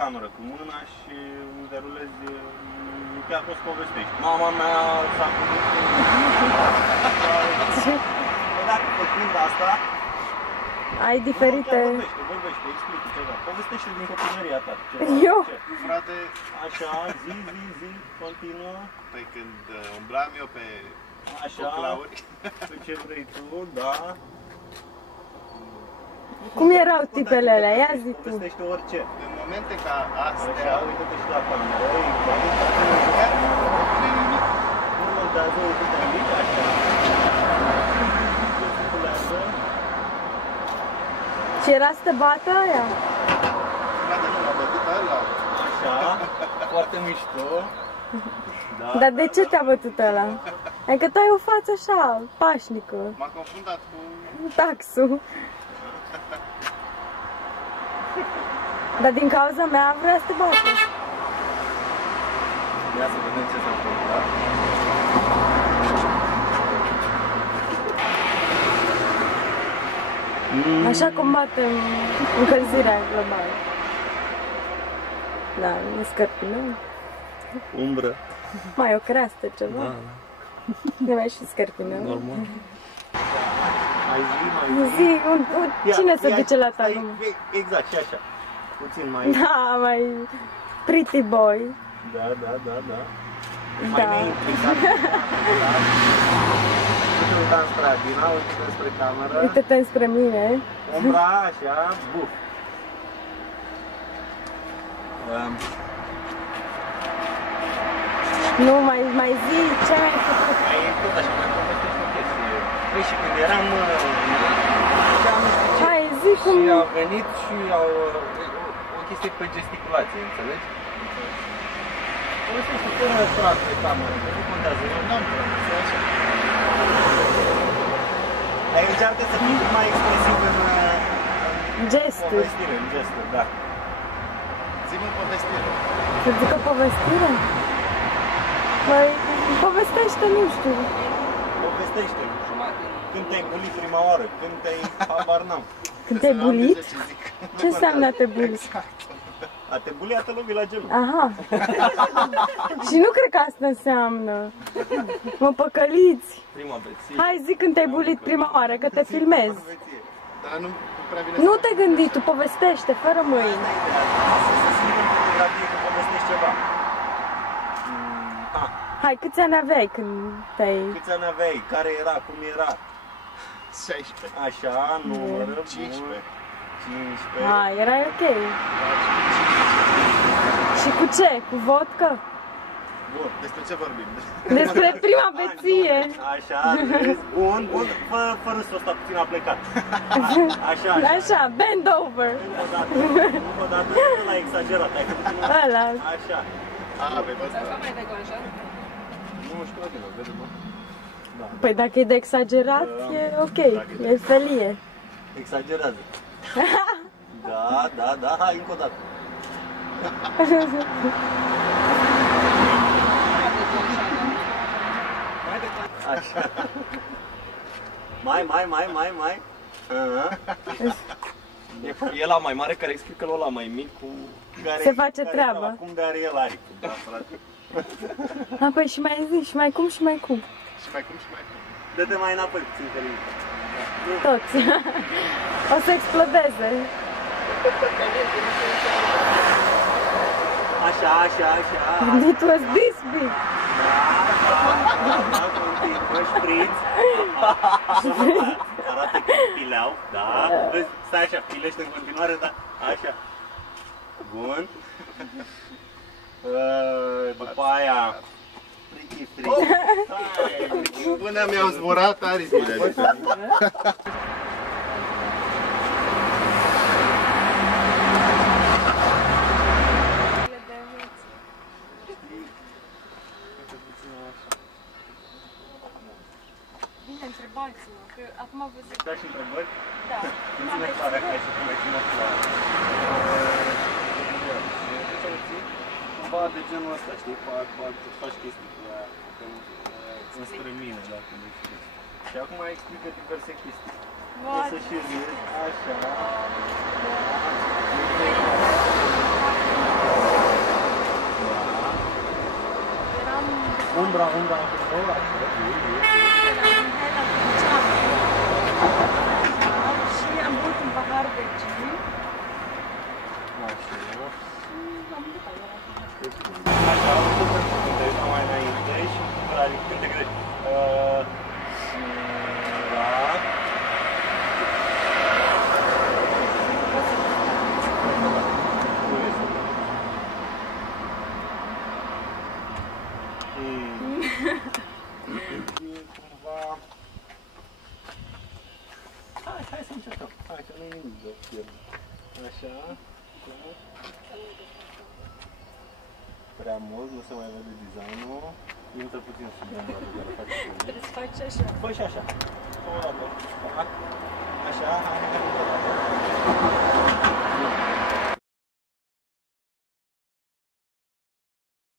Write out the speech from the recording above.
cameră cu mâna și derulezi, chiar poți povestești. Mama mea s-a făcut... Dacă făcând asta... Ai diferite... Vorbește, explică ceva. Povestește din copilăria ta. Eu? Frate... Așa, zi, continuă. Păi când umblam eu pe coclauri. Pe ce vrei tu, da. Cum erau tipele alea? Ia zi tu. Povestește orice. În momente ca astea... Așa, uite-te și la cameră. Nu montează, uite-te aici, așa. Și era să te bată aia? Frate, nu m-a bătut ăla. Așa, foarte mișto. Da. Dar de ce te-a bătut ăla? Adică tu ai o față așa, pașnică. M-a confundat cu... Taxul. Dar din cauza mea vrea să te bată. Ia să vedem ce s-a întâmplat. Așa combatem încălzirea globală. Da, ne scărpinăm. Umbră. Mai o creastă ceva. Da. Ne mai și scărpinăm. Normal. Mai Zi, cine se duce la ta acum? Exact, și așa. Puțin mai... Da, mai pretty boy. Da. Mai Da. neimplicat. Uite-te spre Adina, uite-te spre cameră. Uite-te spre mine. Umbra, așa, buf. Nu, mai zi, ce mai ai făcut? Mai e tot așa, mai povestești o chestie. Păi și când eram... Hai, zi cum... Și au venit și au... O chestie pe gesticulație, înțelegi? Povestește până tras pe cameră, că nu contează, eu n-am să așa. Ai încearcă să fii mai expresiv în Gesturi. povestire, în gesturi, da. Zi-mă povestire. Să zic o povestire? Păi, povestește, nu știu. Povestește. Când te-ai bulit prima oară, când te-ai... habar n-am. Când te-ai bulit? Ce zic. Ce înseamnă a te buli? A te buli, a te lovi la genul. Aha. Și nu cred că asta înseamnă. Mă păcăliți. Prima beție. Hai, zi când te-ai bulit prima oară, că te filmezi. Dar nu prea bine Nu te gândi, tu povestește, fără mâini. Să simtă în fotografie că povestești ceva. Hai, câți ani aveai când te-ai... Câți ani aveai? Care era? Cum era? 16. Așa, numără, 15. 15. A, erai ok. Și cu ce? Cu vodka? Bun. Despre ce vorbim? Despre prima beție. Așa, vezi? Bun. Fără să ăsta puțin a plecat. Așa. Așa, bend over. Încă o dată, ăla exagerat. Hai că Ăla. așa. Pe ăsta. Nu știu, vedem, mă. Da. Păi dacă e de exagerat, e ok. E felie. Exagerează. Da, hai încă o dată. Așa. Mai. E ăla mai mare care explică ăla mai mic cu... Se face treaba. Cum de are el aripul, da, frate. A, păi și mai zi, și mai cum. Și mai cum. Dă-te mai înapoi puțin pe lui. Toți. O să explodeze. Așa. It was this big. Da, continuă, șpriț. Arată că pileau, da. Vezi, stai așa, pilește în continuare, da. Așa. Bun. După aia... Până mi-au zburat aripile. Bine, întrebați-mă, că acum vă zic... Da și întrebări? Da. Ține tare, hai să te mai țină clar. Cumva de genul ăsta, știi, faci chestii cu ea, înspre mine, dacă nu știu. Și acum explică diverse chestii. E să și râzi, așa. Umbra acolo, așa. Și am băut un pahar de gin. Așa. Am băut aia. Așa, o să te uităm mai înainte și când te gândești. Hai să încercăm. Hai că nu e nimic de pierd. Așa. Prea mult, nu se mai vede designul. Intră puțin sub umbră de care faci. Trebuie să faci așa. Fă și așa. O dată. Așa, hai.